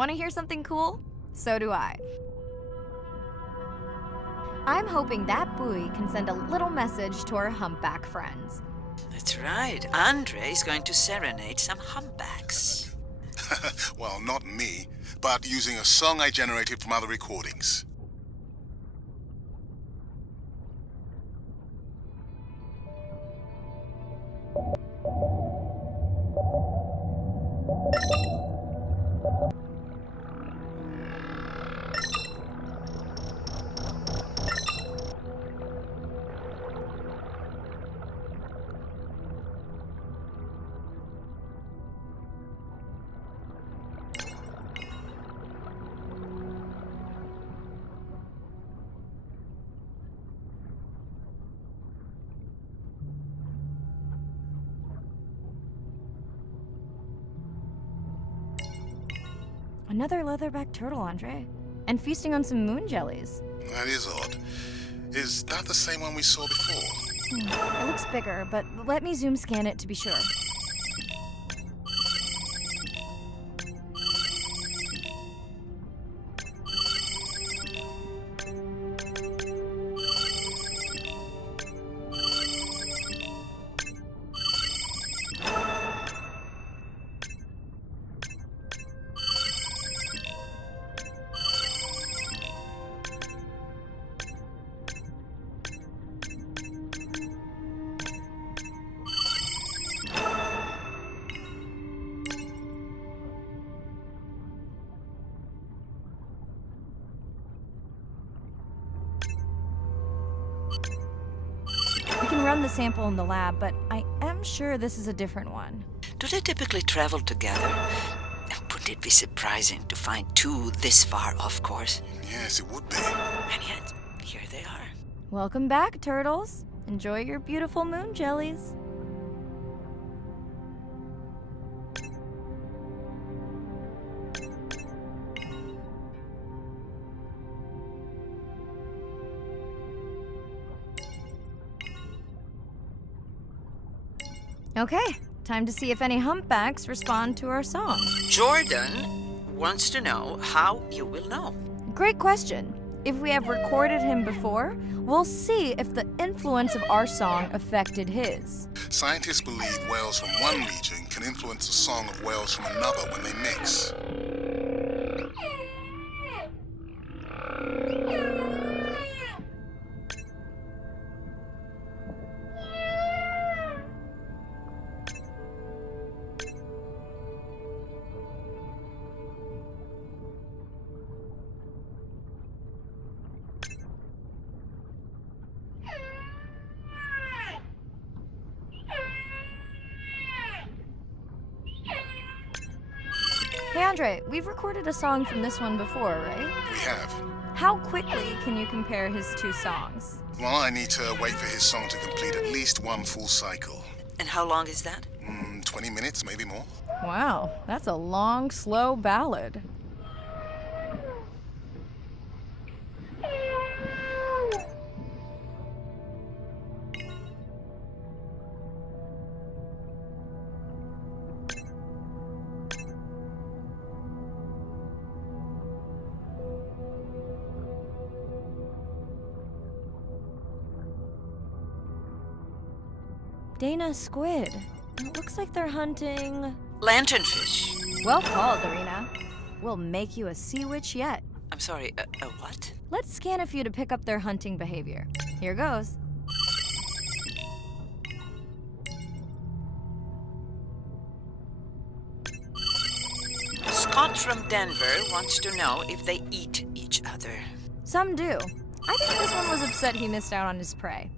Want to hear something cool? So do I. I'm hoping that buoy can send a little message to our humpback friends. That's right. Andre is going to serenade some humpbacks. Well, not me, but using a song I generated from other recordings. Another leatherback turtle, Andre. And feasting on some moon jellies. That is odd. Is that the same one we saw before? It looks bigger, but let me zoom scan it to be sure. We can run the sample in the lab, but I am sure this is a different one. Do they typically travel together? Wouldn't it be surprising to find two this far off course? Yes, it would be. And yet, here they are. Welcome back, turtles. Enjoy your beautiful moon jellies. Okay, time to see if any humpbacks respond to our song. Jordan wants to know how you will know. Great question. If we have recorded him before, we'll see if the influence of our song affected his. Scientists believe whales from one region can influence the song of whales from another when they mix. Hey Andre, we've recorded a song from this one before, right? We have. How quickly can you compare his two songs? Well, I need to wait for his song to complete at least one full cycle. And how long is that? 20 minutes, maybe more. Wow, that's a long, slow ballad. Dana squid. It looks like they're hunting... Lanternfish. Well called, Arena. We'll make you a sea witch yet. I'm sorry, a what? Let's scan a few to pick up their hunting behavior. Here goes. Scott from Denver wants to know if they eat each other. Some do. I think this one was upset he missed out on his prey.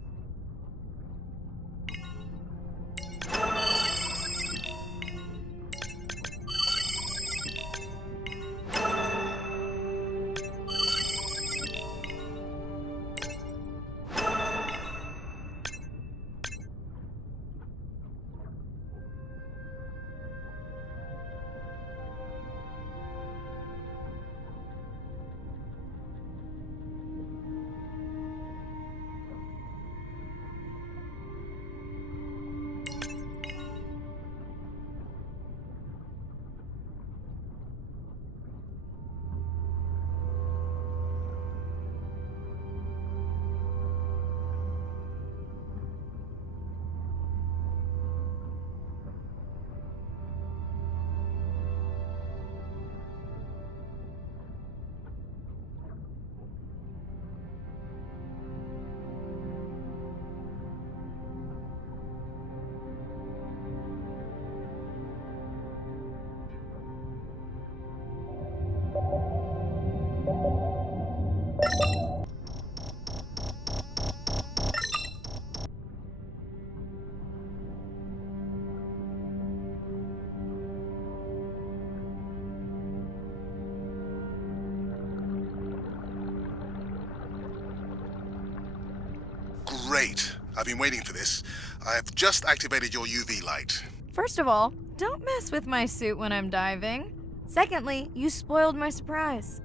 Great. I've been waiting for this. I have just activated your UV light. First of all, don't mess with my suit when I'm diving. Secondly, you spoiled my surprise.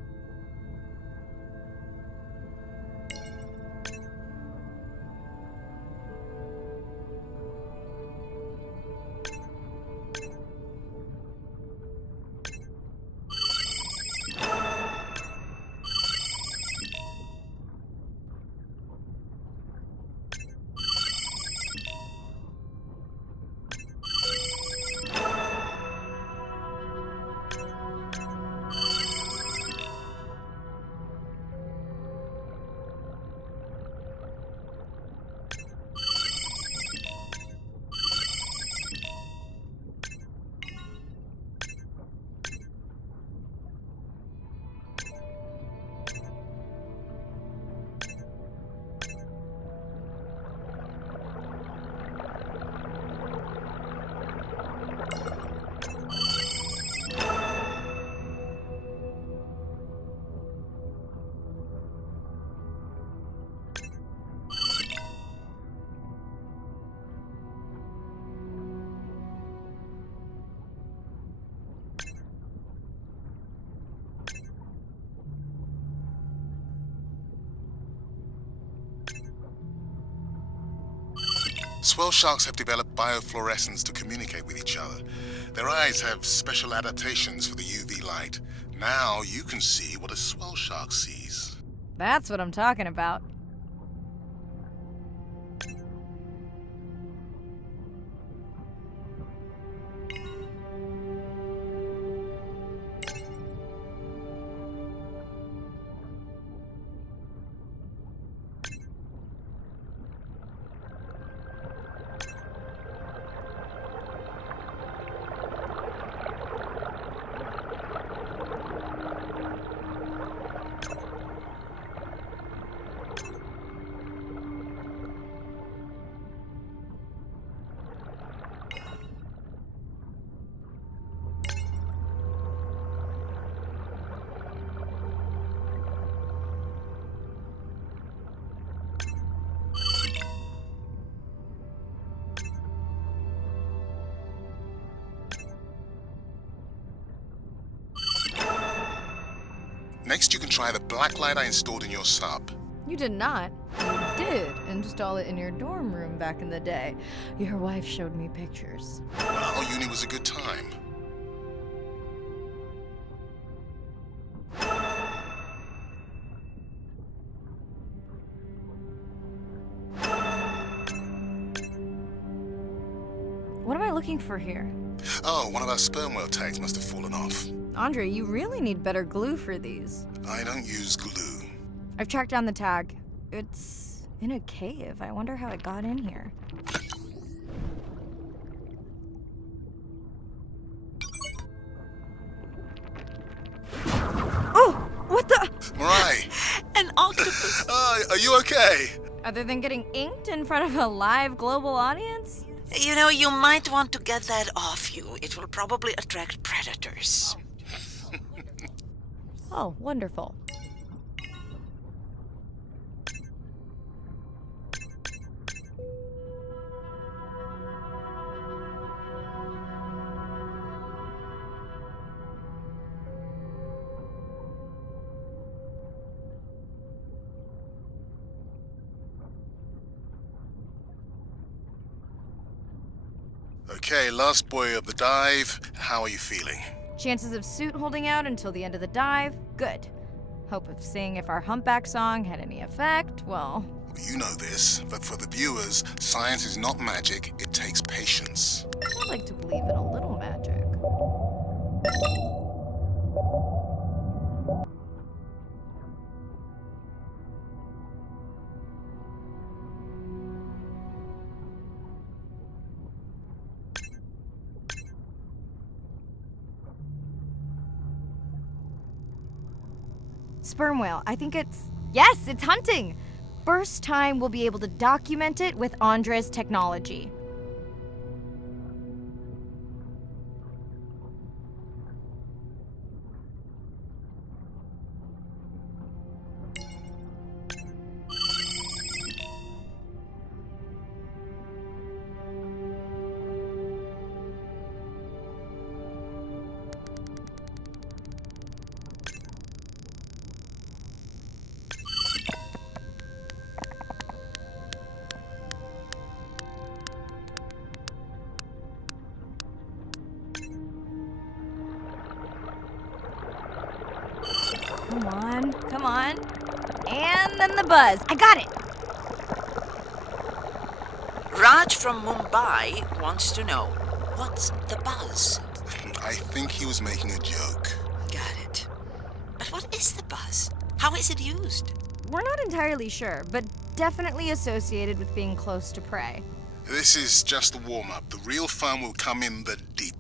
Swell sharks have developed biofluorescence to communicate with each other. Their eyes have special adaptations for the UV light. Now you can see what a swell shark sees. That's what I'm talking about. Next, you can try the black light I installed in your sub. You did not. You did install it in your dorm room back in the day. Your wife showed me pictures. Well, uni was a good time. What am I looking for here? Oh, one of our sperm whale tags must have fallen off. Andre, you really need better glue for these. I don't use glue. I've tracked down the tag. It's in a cave. I wonder how it got in here. Oh! What the? Mirai! An octopus. Are you okay? Other than getting inked in front of a live global audience? You know, you might want to get that off you. It will probably attract predators. Oh, wonderful. Okay, last boy of the dive. How are you feeling? Chances of suit holding out until the end of the dive? Good. Hope of seeing if our humpback song had any effect? Well, You know this, but for the viewers, science is not magic, it takes patience. I like to believe in a little magic. Sperm whale. I think it's... Yes, it's hunting! First time we'll be able to document it with Andre's technology. Come on. And then the buzz. I got it. Raj from Mumbai wants to know, what's the buzz? I think he was making a joke. Got it. But what is the buzz? How is it used? We're not entirely sure, but definitely associated with being close to prey. This is just the warm-up. The real fun will come in the deep.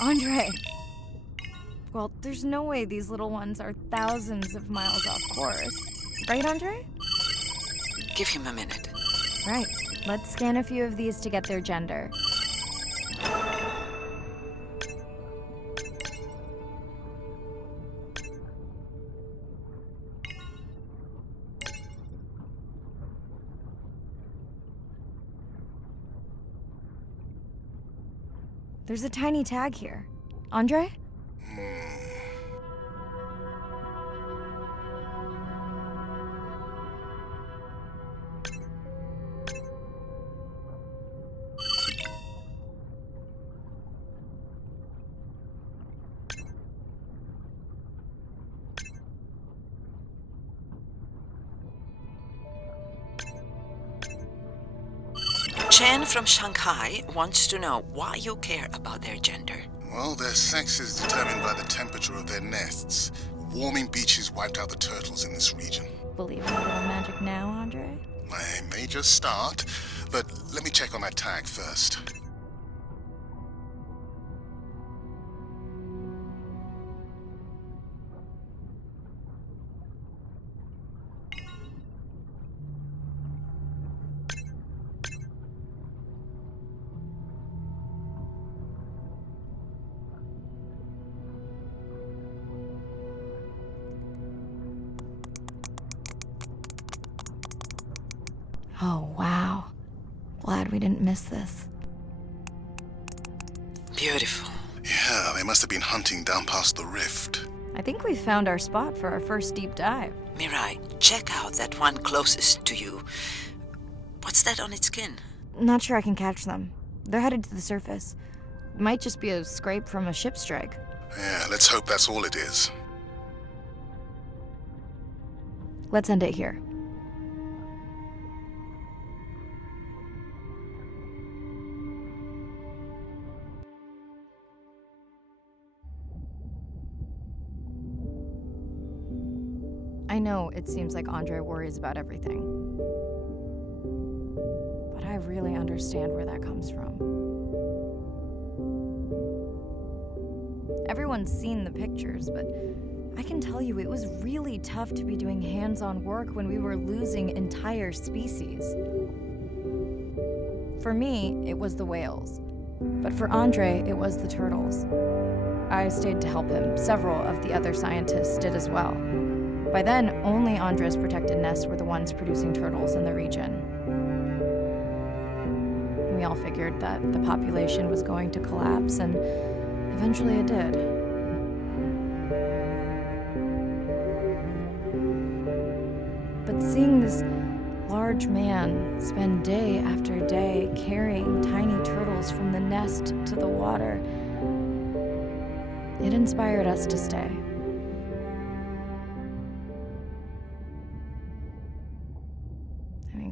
Andre. Well, there's no way these little ones are thousands of miles off course. Right, Andre? Give him a minute. Right. Let's scan a few of these to get their gender. There's a tiny tag here. Andre? Chen from Shanghai wants to know why you care about their gender. Well, their sex is determined by the temperature of their nests. Warming beaches wiped out the turtles in this region. Believe in a little magic now, Andre? I may just start, but let me check on that tag first. Oh, wow. Glad we didn't miss this. Beautiful. Yeah, they must have been hunting down past the rift. I think we found our spot for our first deep dive. Mirai, check out that one closest to you. What's that on its skin? Not sure I can catch them. They're headed to the surface. Might just be a scrape from a ship strike. Yeah, let's hope that's all it is. Let's end it here. I know it seems like Andre worries about everything, but I really understand where that comes from. Everyone's seen the pictures, but I can tell you it was really tough to be doing hands-on work when we were losing entire species. For me, it was the whales, but for Andre, it was the turtles. I stayed to help him. Several of the other scientists did as well. By then, only Andre's protected nests were the ones producing turtles in the region. We all figured that the population was going to collapse, and eventually it did. But seeing this large man spend day after day carrying tiny turtles from the nest to the water, it inspired us to stay.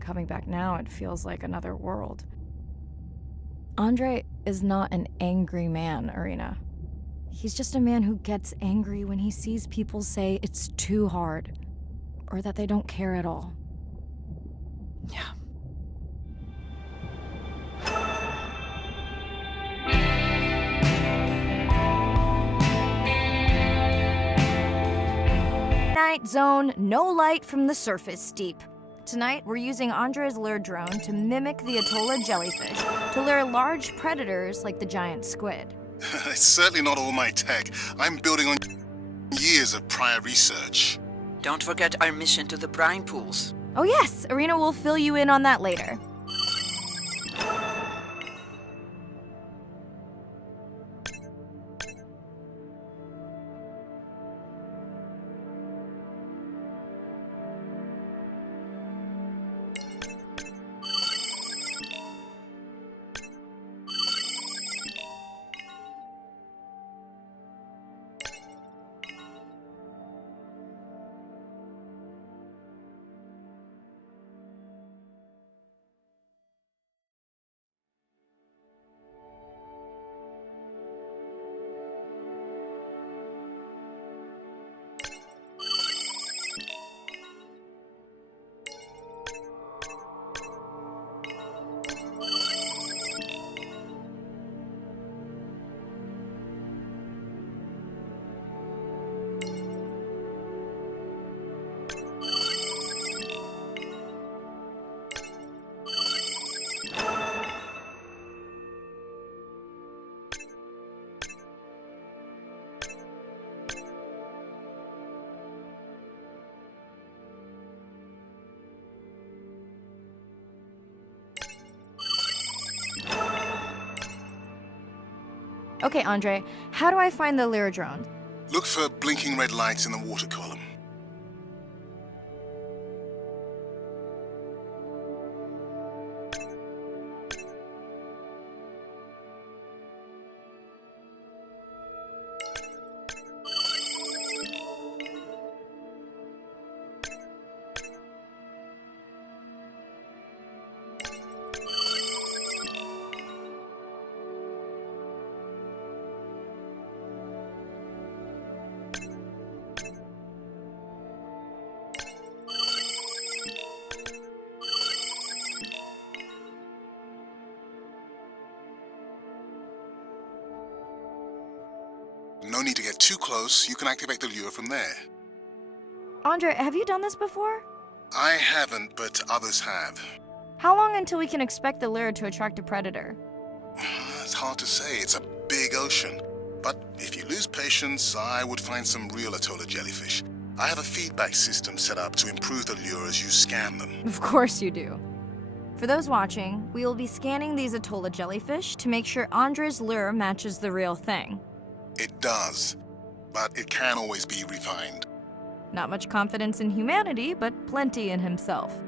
Coming back now, it feels like another world. Andre is not an angry man, Irina. He's just a man who gets angry when he sees people say it's too hard, or that they don't care at all. Yeah. Night zone, no light from the surface deep. Tonight, we're using Andre's lure drone to mimic the Atolla jellyfish to lure large predators like the giant squid. It's certainly not all my tech. I'm building on years of prior research. Don't forget our mission to the brine pools. Oh yes, Irina will fill you in on that later. Okay, Andre, how do I find the lure drone? Look for blinking red lights in the water column. No need to get too close. You can activate the lure from there. Andre, have you done this before? I haven't, but others have. How long until we can expect the lure to attract a predator? It's hard to say. It's a big ocean. But if you lose patience, I would find some real Atolla jellyfish. I have a feedback system set up to improve the lure as you scan them. Of course you do. For those watching, we will be scanning these Atolla jellyfish to make sure Andre's lure matches the real thing. It does, but it can always be refined. Not much confidence in humanity, but plenty in himself.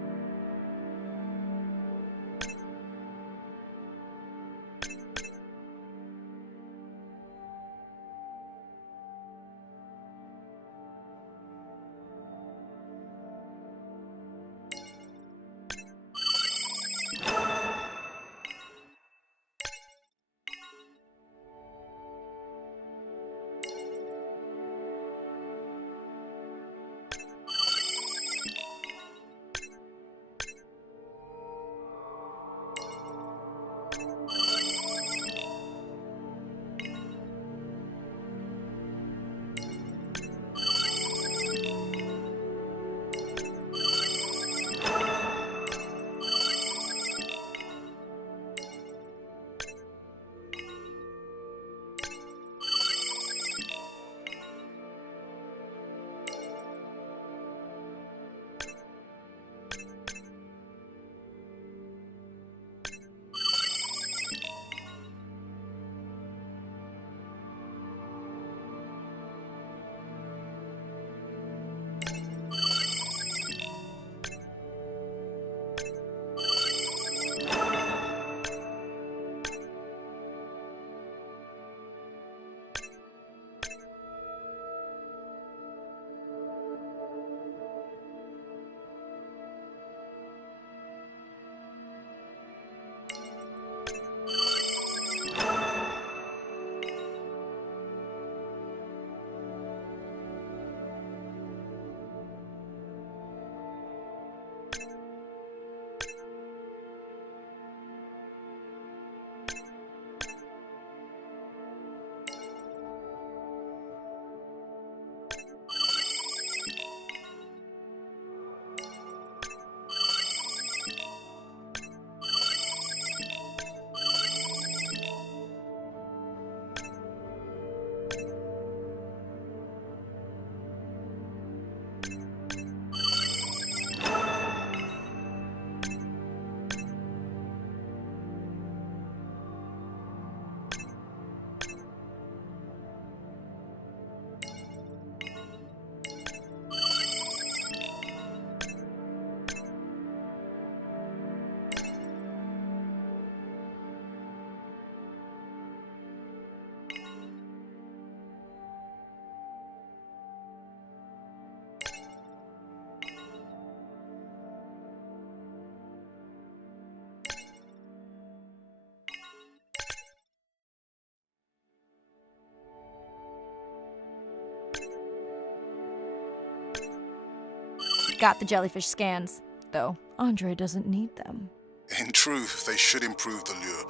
got the jellyfish scans, though Andre doesn't need them. In truth, they should improve the lure.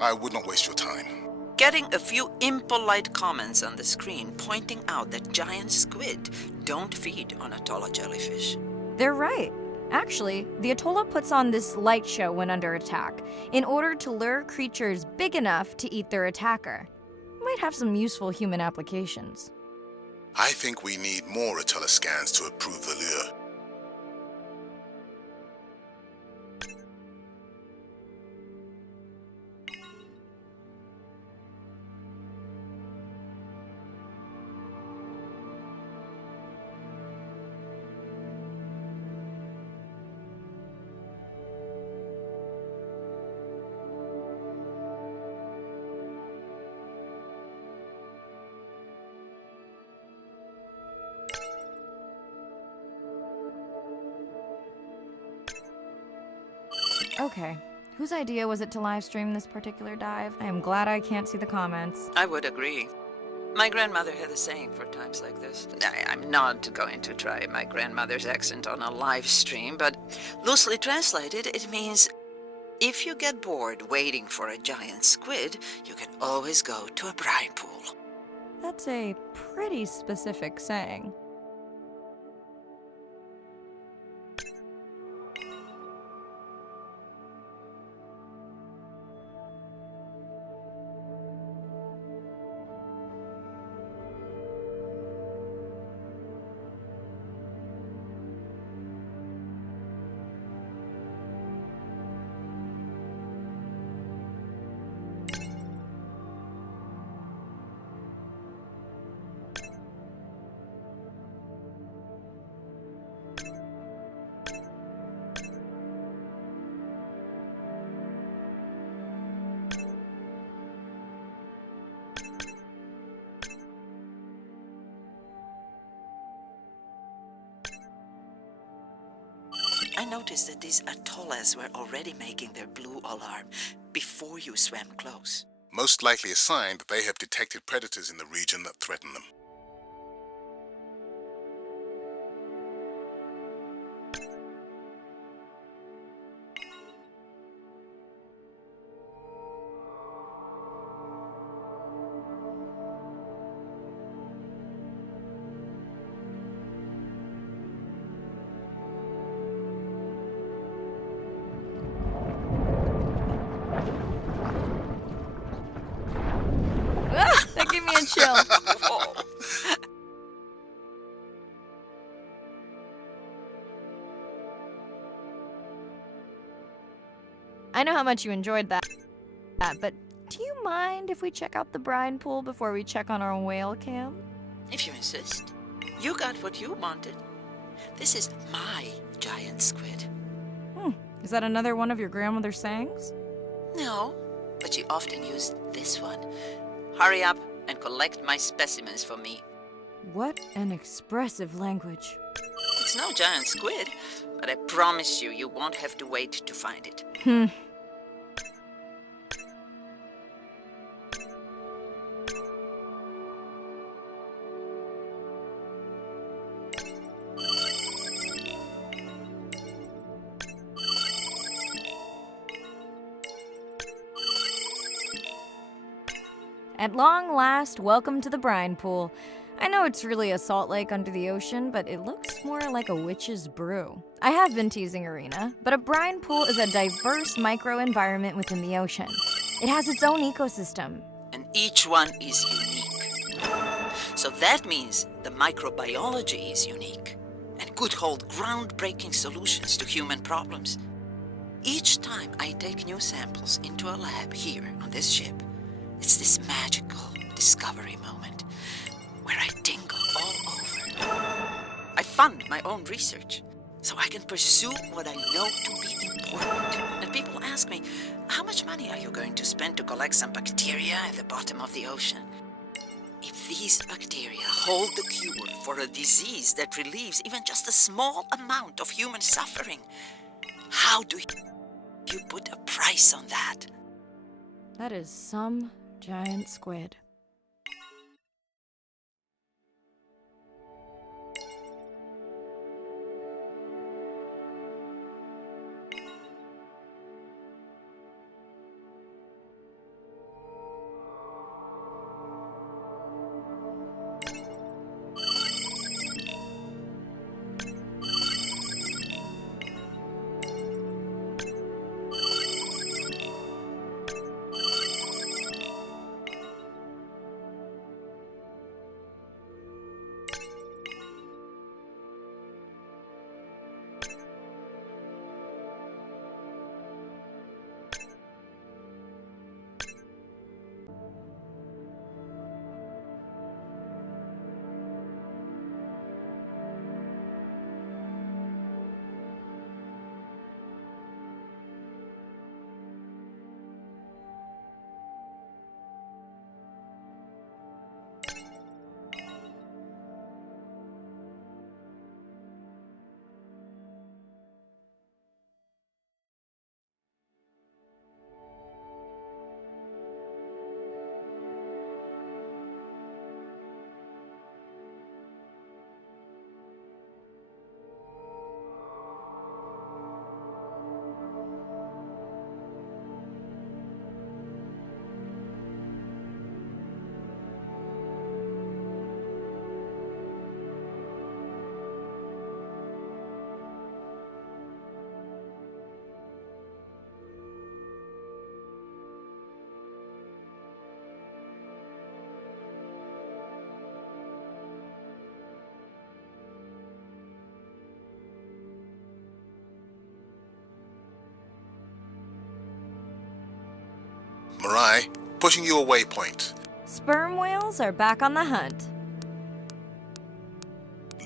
I would not waste your time. Getting a few impolite comments on the screen pointing out that giant squid don't feed on Atolla jellyfish. They're right. Actually, the Atolla puts on this light show when under attack, in order to lure creatures big enough to eat their attacker. Might have some useful human applications. I think we need more Atolla scans to approve the lure. Okay, whose idea was it to live stream this particular dive? I am glad I can't see the comments. I would agree. My grandmother had a saying for times like this. I'm not going to try my grandmother's accent on a live stream, but loosely translated, it means if you get bored waiting for a giant squid, you can always go to a brine pool. That's a pretty specific saying. I noticed that these atollas were already making their blue alarm before you swam close. Most likely a sign that they have detected predators in the region that threaten them. That gave me a chill. Whoa. I know how much you enjoyed that, but do you mind if we check out the brine pool before we check on our whale cam? If you insist. You got what you wanted. This is my giant squid. Is that another one of your grandmother's sayings? No, but she often used this one. Hurry up and collect my specimens for me. What an expressive language. It's no giant squid, but I promise you, you won't have to wait to find it. At long last, welcome to the brine pool. I know it's really a salt lake under the ocean, but it looks more like a witch's brew. I have been teasing Arena, but a brine pool is a diverse microenvironment within the ocean. It has its own ecosystem. And each one is unique. So that means the microbiology is unique and could hold groundbreaking solutions to human problems. Each time I take new samples into a lab here on this ship, it's this magical discovery moment where I tingle all over. I fund my own research so I can pursue what I know to be important. And people ask me, how much money are you going to spend to collect some bacteria at the bottom of the ocean? If these bacteria hold the cure for a disease that relieves even just a small amount of human suffering, how do you put a price on that? That is some giant squid. Mirai, pushing you a waypoint. Sperm whales are back on the hunt.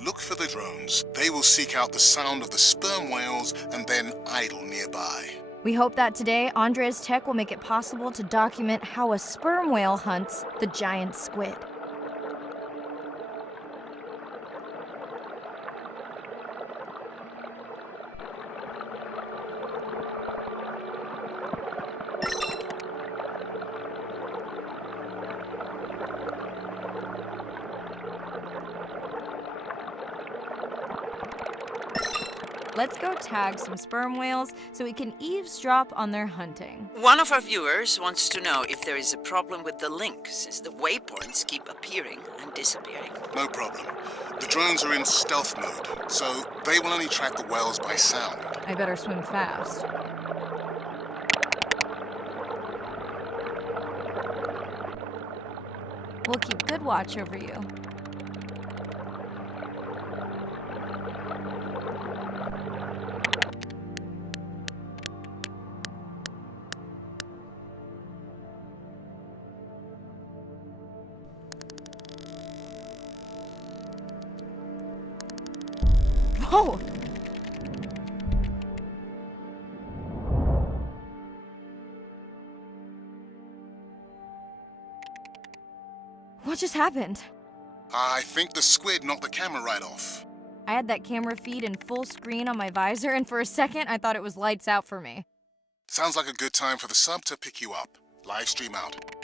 Look for the drones. They will seek out the sound of the sperm whales and then idle nearby. We hope that today, Andre's tech will make it possible to document how a sperm whale hunts the giant squid. Let's go tag some sperm whales so we can eavesdrop on their hunting. One of our viewers wants to know if there is a problem with the link, since the waypoints keep appearing and disappearing. No problem. The drones are in stealth mode, so they will only track the whales by sound. I better swim fast. We'll keep good watch over you. Whoa! What just happened? I think the squid knocked the camera right off. I had that camera feed in full screen on my visor, and for a second I thought it was lights out for me. Sounds like a good time for the sub to pick you up. Live stream out.